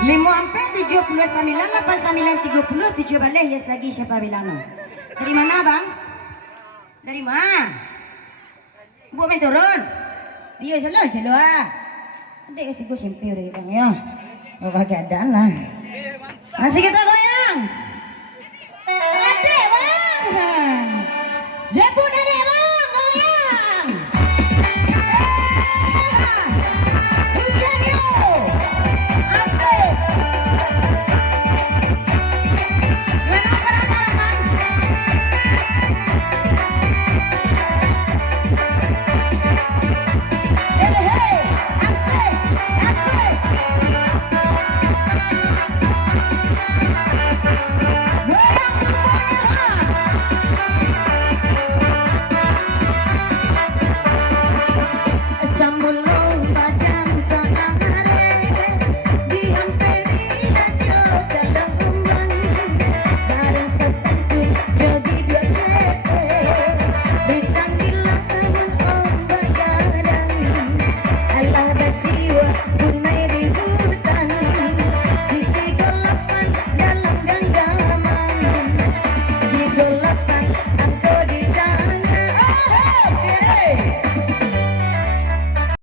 5, 4, 79, 8, 9, 30, 7 balik. Yes lagi siapa bilang no? Dari mana bang? Dari mana? Bu main turun? Iya selalu ah. Adik kasih gue simpir bang ya. Oh keadaan lah. Masih kita goyang.